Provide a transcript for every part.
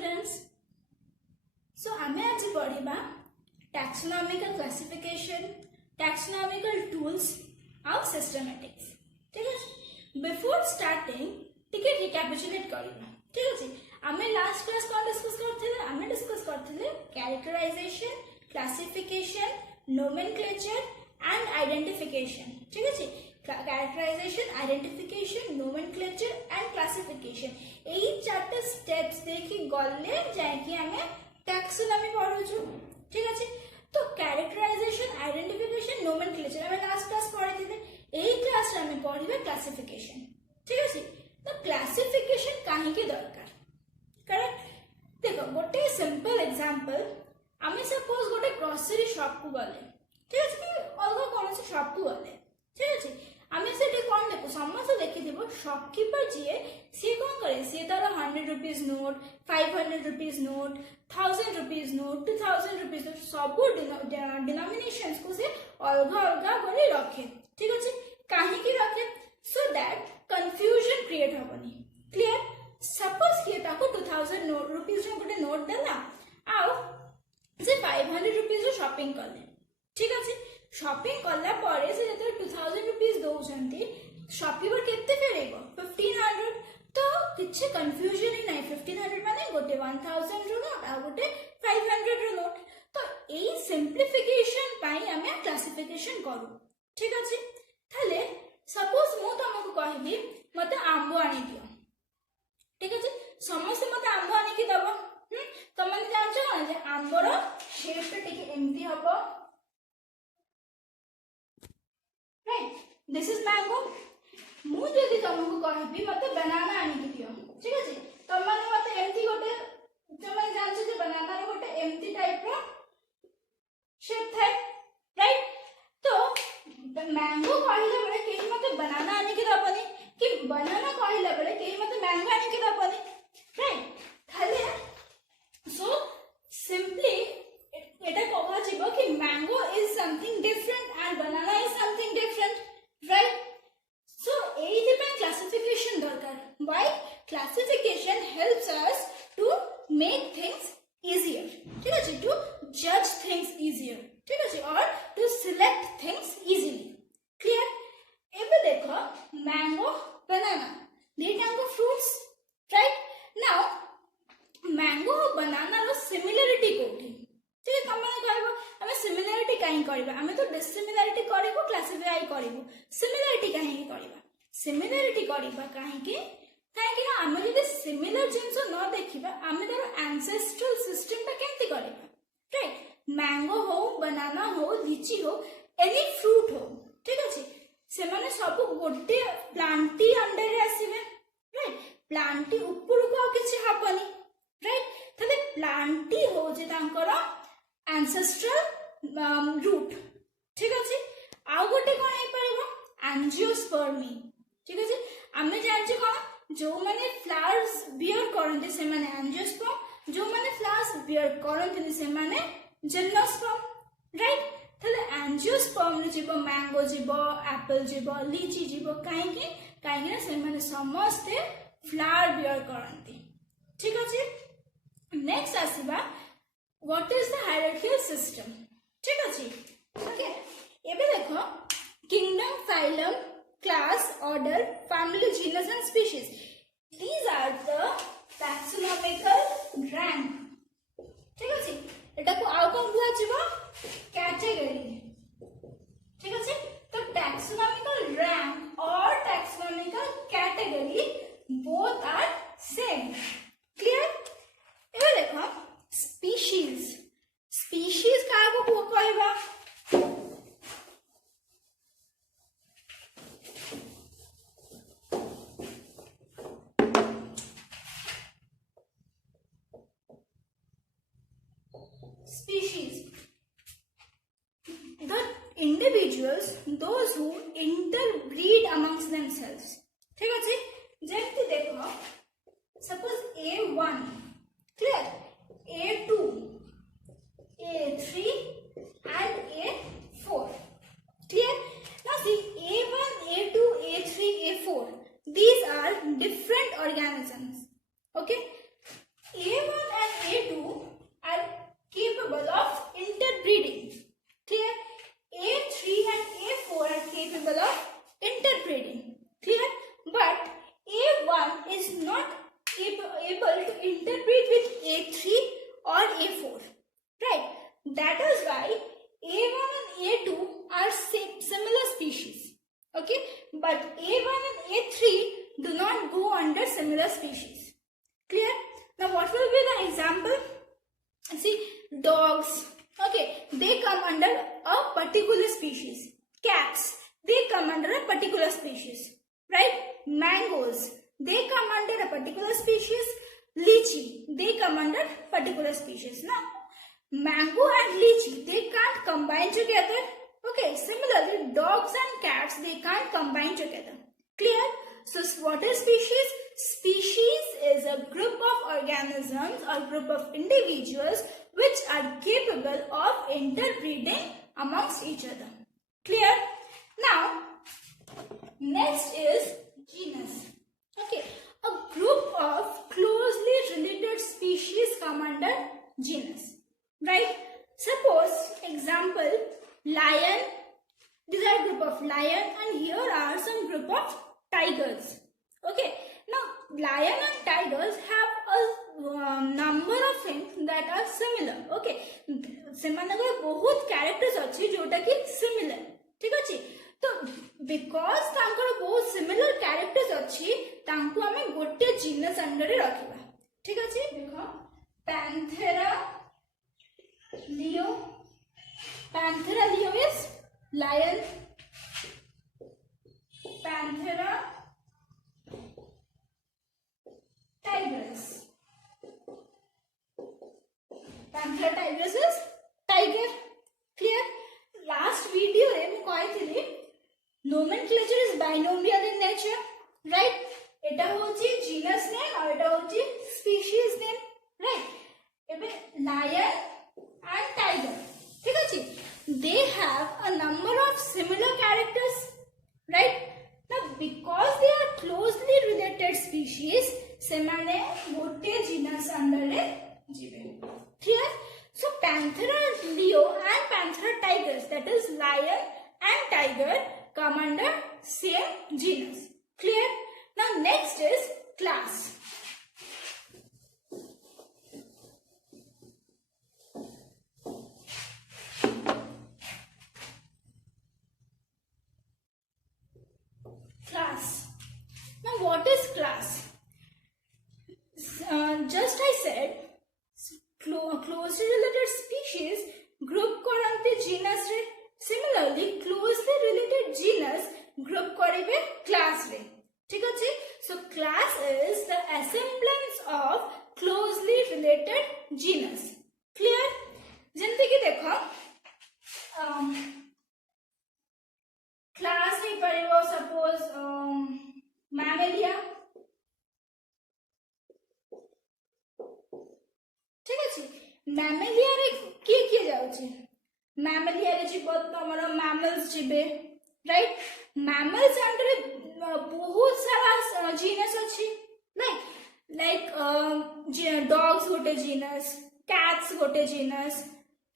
students. So आमे आज पढ़िबा taxonomical classification, taxonomical tools और systematics. ठीक है? Before starting टिके recapitulate करिबा. ठीक है? आमे last class कौन डिस्कस करथिले? आमे डिस्कस करथिले characterization, classification, nomenclature and identification. ठीक है? Characterization, identification, nomenclature and classification. यही चारटे steps देखि गले जायकि हमें taxonomy पढुछु. ठीक अछि? तो characterization, identification, nomenclature हमें लास्ट क्लास पढिथिले. एही क्लास रे हमें पढिबे classification. ठीक अछि? तो classification काहे के दरकार? करेक्ट? देखो गोटे सिंपल एग्जांपल हमें सपोज गोटे ग्रोसरी शॉप को गले. ठीक अछि कि अलग कोनोसी शॉप को गले. ठीक अछि? आमे सेठी कोन देखो समस्त देखि देबो शॉपकीपर जिए से कोन करे से तार 100 rupees note 500 rupees note 1000 rupees note 2000 rupees note सब डिनोमिनेशंस को से अलग अलग करे रखे. ठीक अछि? काहे की रखे? सो दैट कंफ्यूजन क्रिएट होबनी. क्लियर? सपोज कि ताको 2000 रुपीस रो गोटे नोट देला आउ से 500 रुपीस रो शॉपिंग करले. ठीक अछि? शॉपिंग करला परे से जते 2000 रुपीस दोउछंती शॉपकीपर केते फेरेबो 1500. तो किछ कंफ्यूजन ही नाही. 1500 माने गोटे 1000 रो नोट आ गोटे 500 रो नोट. तो एई सिंप्लिफिकेशन पाई हमें क्लासिफिकेशन करू. ठीक अछि? थाले सपोज मु तुमको कहबी मते आंबो आनी दियो. ठीक अछि? समस्त मते आंबो आनी कि दबो. तमने जानछो ना जे आंबोर शेप टिके एमती हबो. Right? This is mango. मु जदि तुमको कहबी मते बनाना आनी कि दियो. ठीक अछि? तमने मते एमती गोटे तमने जानछो जे बनाना रो गोटे एमती टाइप रो शेप थाए. राइट? तो मैंगो कहिला बेले केही मते बनाना आनी कि दबनी कि बनाना कहिला बेले केही मते मैंगो आनी कि दबनी. राइट? खाली सो सिंपली एटा कहवा जिवो कि mango is something different and banana is something different. Right? So एही पे क्लासिफिकेशन दरकार. Why? Classification helps us to make things easier. ठीक है? टू जज थिंग्स इजियर. ठीक है? और to select things easily. Clear? एबे देखो मैंगो बनाना दीटांगो फ्रूट्स. राइट? नाउ मैंगो और बनाना रो सिमिलरिटी कोठी. ठीक है? तमने कहबो हमें सिमिलरिटी काहे करबा. हमें तो डिसिमिलरिटी करबो क्लासिफाई करबो. सिमिलरिटी काहे करबा. सिमिलरिटी करबा काहे कि ना हमें यदि सिमिलर जिंस न देखिबा हमें तार एंसेस्ट्रल सिस्टम ता केमती करबा. राइट? मैंगो हो बनाना हो लीची हो एनी फ्रूट हो. ठीक अछि? से माने सब गोटे प्लांटी अंडर रे आसीबे. राइट? प्लांटी ऊपर को किछि हबनी. राइट? तले प्लांटी हो जे तांकर एंसेस्ट्रल रूट. ठीक अछि? आ गोटे कोन हे परबो एंजियोस्पर्मी. ठीक अछि? आमे जानछि कोन जो माने फ्लावर्स बियर करन्ते से माने एंजियोस्पर्म जो माने फ्लावर्स बियर करन्ते से माने जिम्नोस्पर्म. राइट? तले एंजियोस्पर्म रे जीवो मैंगो जीवो एप्पल जीवो लीची जीवो काहे से माने समस्ते फ्लावर बियर करन्ते. ठीक अछि? नेक्स्ट आसीबा What is the hierarchical system? ठीक अछि? ओके एबे देखो kingdom, phylum, class, order, family, genus and species. These are the taxonomical rank. ठीक अछि? एटा को आउ कोन बुआ छिबो कैटेगरी. ठीक अछि? तो taxonomical rank or taxonomical category both are same. Clear? एबे देखो species. Species का को कहबा. Species. The individuals, those who interbreed amongst themselves. ठीक अछि? जेमति देखो suppose A1. Clear? A2, A3 and A4. Clear? Now see A1, A2, A3, A4. These are different organisms. Okay? A1 A3 or A4, right? That is why A1 and A2 are similar species, okay? But A1 and A3 do not go under similar species. Clear? Now what will be the example? See, dogs, okay, they come under a particular species. Cats, they come under a particular species, right? Mangoes, they come under a particular species. Lychee, they come under particular species. Now, mango and lychee, they can't combine together. Okay, similarly, dogs and cats, they can't combine together. Clear? So, what is species? Species is a group of organisms or group of individuals which are capable of interbreeding amongst each other. Clear? Now, next is genus. Okay, a group of closely related species come under genus, right? Suppose, example, lion. These are a group of lion, and here are some group of tigers. Okay, now lion and tigers have a number of things that are similar. Okay, semanagara bahut characters achi jota ki similar. ठीक अछि तो because तांकर बहुत similar characters अछि तांको हमें गोटे genus under रे रखिबा ठीक अछि देखो panthera leo is lion panthera tigress is tiger clear Last video रे मु कहइथिली nomenclature is binomial in nature, right? एटा होची genus name और एटा होची species name, right? एबे lion and tiger, ठीक अछि? They have a number of similar characters, right? Now because they are closely related species, semane gote genus under रे jibe. Clear? So Panthera leo and Panthera tigers, that is lion and tiger, come under same genus. Clear? Now next is class. Class. Now what is class? Just I said, closely related species group करन्ते genus रे. Similarly, closely related genus group करिवे class रे. ठीक अछि? So class is the assemblance of closely related genus. Clear? जेंते कि देखो class ही परिवो suppose mammalia. ठीक अछि Mammalia रे के जाउची मैमेलिया रे जीव तमरो मैमल्स जीवे राइट मैमल्स अंडर बहुत सारा जीनस अछि लाइक डॉग्स गोटे जीनस कैट्स गोटे जीनस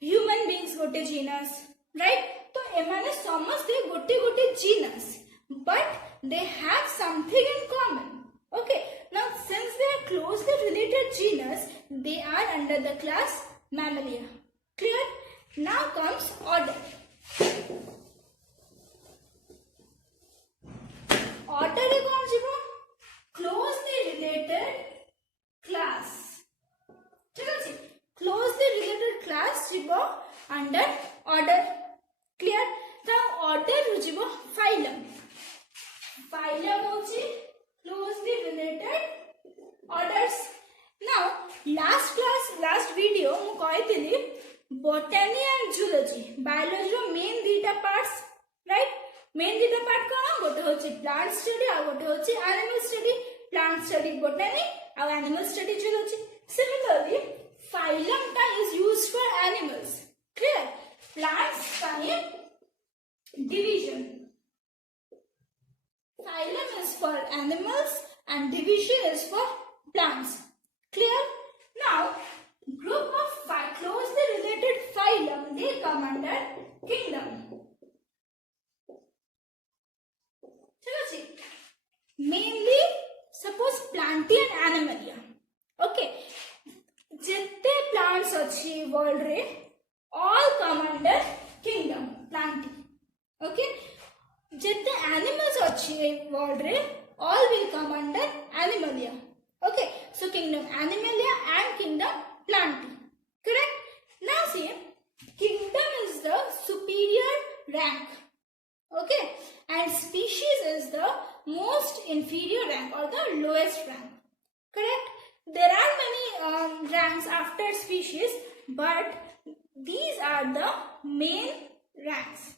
ह्यूमन बीइंग्स गोटे जीनस राइट तो एमाने समस्त गोटे गोटे genus but they have something in common okay now since they are closely related genus they are under the class mammalia clear now comes order re kon jibo closely related class ठीक अछि closely related class jibo under order clear now order jibo phylum hochi closely related orders. Now, last video, mu कहइथिली botany and zoology, biology row main दीटा parts, right? Main दीटा part कौन? गोटे होची plant study और गोटे होची animal study. Plant study botany और animal study zoology. Similarly, phylum ta is used for animals. Clear? Plants का ये division. Phylum is for animals and division is for plants. Clear? Now, group of closely related phylum, they come under kingdom. Mainly, suppose Plantae and Animalia. Okay. जितने plants अच्छी world रे all come under kingdom plant okay जितने animals अच्छी world रे all will come under Animalia okay so kingdom Animalia and kingdom Plantae correct now see kingdom is the superior rank okay and species is the most inferior rank or the lowest rank correct there are many ranks after species but these are the main ranks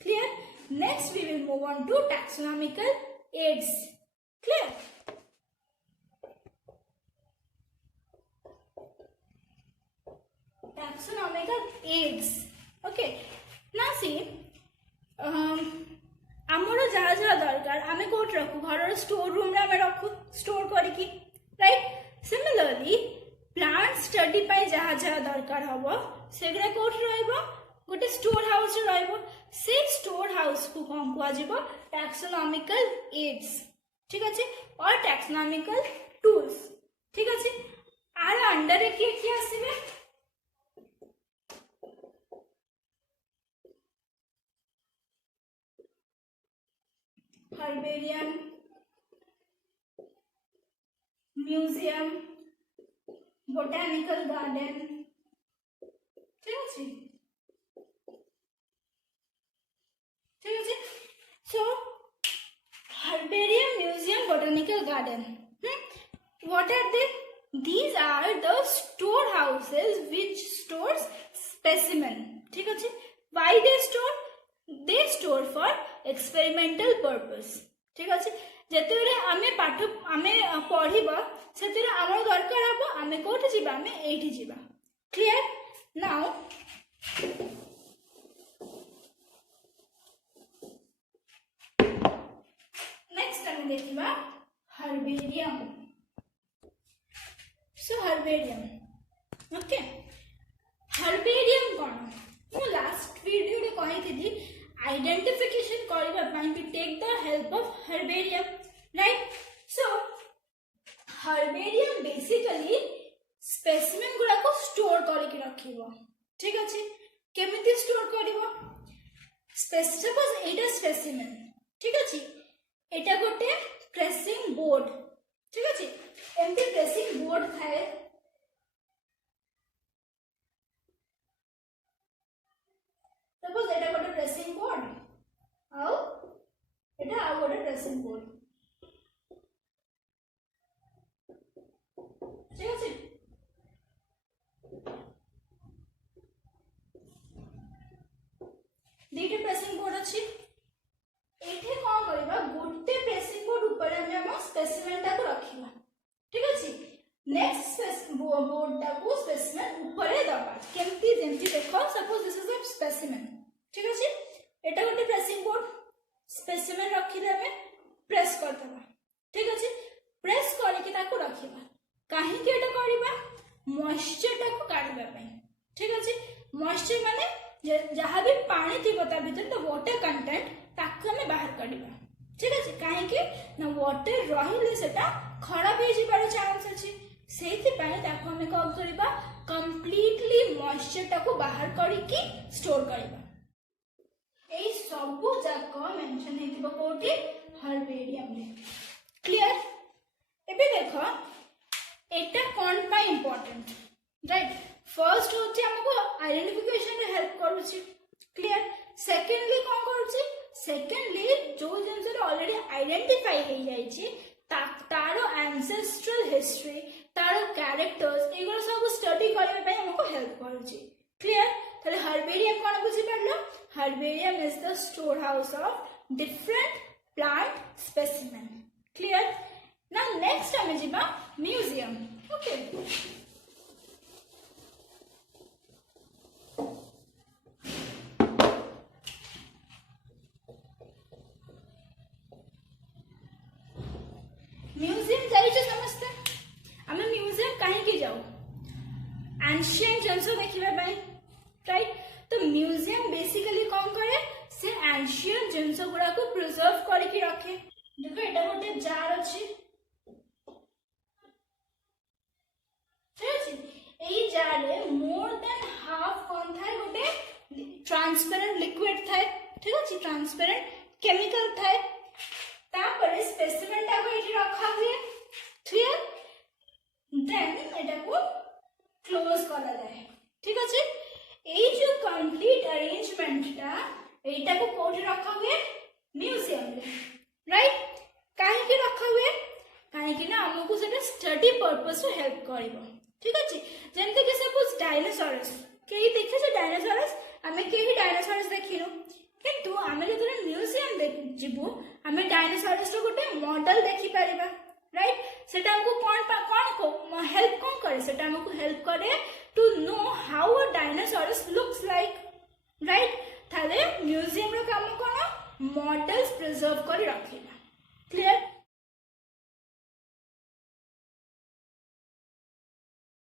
clear next we will move on to taxonomical aids clear taxonomical aids okay now see आमर जहाँ जहाँ दरकार आमे coat रखू घर store room रे आमे रखू स्टोर करिकी राइट सिमिलरली प्लांट स्टडी पाई जहाँ जहाँ दरकार हबो सेगरा कोट रहइबो गोटे स्टोर हाउस रे रहइबो से स्टोर हाउस को कोन को आजिबो टैक्सोनॉमिकल एड्स ठीक अछि और टैक्सोनॉमिकल टूल्स ठीक अछि आर अंडर रे के आसीबे herbarium, museum, botanical garden, ठीक है so herbarium, museum, botanical garden what are they these are the storehouses which stores specimen ठीक है why they store for experimental purpose ठीक अछि जते बेले आमे पाठ आमे पढिबा सेतिरे हमर दरकार हबो आमे कोठी जिबा आमे एठी जिबा क्लियर नाउ नेक्स्ट आमे देखिबा हर्बेरियम सो हर्बेरियम ओके हर्बेरियम कोन मु लास्ट वीडियो रे कहिथिली identification करबा ପାଇଁ we take the help of herbarium right so herbarium basically specimen गुडा को स्टोर करके रखिबो ठीक अछि केमिति स्टोर करबो सपोज एटा स्पेसिमेन ठीक अछि एटा गोटे प्रेसिंग बोर्ड ठीक अछि एमती प्रेसिंग बोर्ड थाए सपोज एटा गोटे प्रेसिंग बोर्ड आउ एटा आ गोटे प्रेसिंग बोर्ड ठीक अछि दीटे प्रेसिंग बोर्ड अछि एठे कोन करबा गोटे प्रेसिंग बोर्ड ऊपर हम स्पेसिमेन टा को रखिबा ठीक अछि नेक्स्ट बोर्ड टा को स्पेसिमेन ऊपर दबा केमती जेमती देखो suppose this is a specimen ठीक अछि एटा गोटे प्रेसिंग बोर्ड स्पेसिमेन रखि देबे प्रेस कर देबा ठीक अछि प्रेस करके ताको रखिबा काहे के एटा करबा मॉइस्चर टा को काढबा पई ठीक अछि मॉइस्चर माने जहां भी पानी थी बता भीतर तो वाटर कंटेंट ताको हमें बाहर काढबा ठीक अछि काहे के ना वाटर रहिले सेटा खराब हे जिबार चांस अछि सेति पई ताको हमें कब करबा कंप्लीटली मॉइस्चर टा को बाहर करिकि स्टोर करबा ए सब जाक मेंशन हेतिबो कोठी हर्बेरियम रे क्लियर एबे देखो एटा कोन पा इंपोर्टेंट राइट फर्स्ट होची हमको आइडेंटिफिकेशन रे हेल्प करूची क्लियर सेकंडली कोन करूची सेकंडली जो जिंस रे ऑलरेडी आइडेंटिफाई हे जाई छी तारो एंसेस्ट्रल हिस्ट्री तारो कैरेक्टर्स एगो सब स्टडी करबे पई हमको हेल्प करूची क्लियर ताले हर्बेरियम कोन बुझी पड़लो herbarium is the storehouse of different plant specimen clear now next hame jiba museum okay museum जाइछे समझते हमें म्यूजियम काहे के जाऊ एंशिएंट जिंस देखिबा पई राइट तो म्यूजियम बेसिकली कौन करे से एंशिएंट जिंस गुडा को प्रिजर्व करके रखे देखो एटा गोटे जार अछि ठीक अछि ताले मोर देन हाफ कौन थाए गोटे ट्रांसपेरेंट लिक्विड थाए ठीक अछि ट्रांसपेरेंट केमिकल थाए तापर स्पेसिमेन टा को एठी रखा हुए क्लियर देन एटा को क्लोज करा जाए ठीक अछि एई जो कंप्लीट अरेंजमेंट टा एटा को कोठी रखा हुए म्यूजियम रे राइट काहे के रखा हुए काहे कि ना हमको सेटा स्टडी पर्पस रे हेल्प करिवो ठीक अछि जेंते कि सपोज डायनासोरस केही देखे से डायनासोरस हमें केही डायनासोरस देखिनो किंतु हमें जतरे म्यूजियम देख जिबो हमें डायनासोरस रो गोटे मॉडल देखि परिबा राइट सेटा हमको कौन को हेल्प कौन करे सेटा हमको हेल्प करे to know how a dinosaurus looks like right थाले म्यूजियम रो काम कोन मॉडल्स प्रिजर्व कर रखिबा क्लियर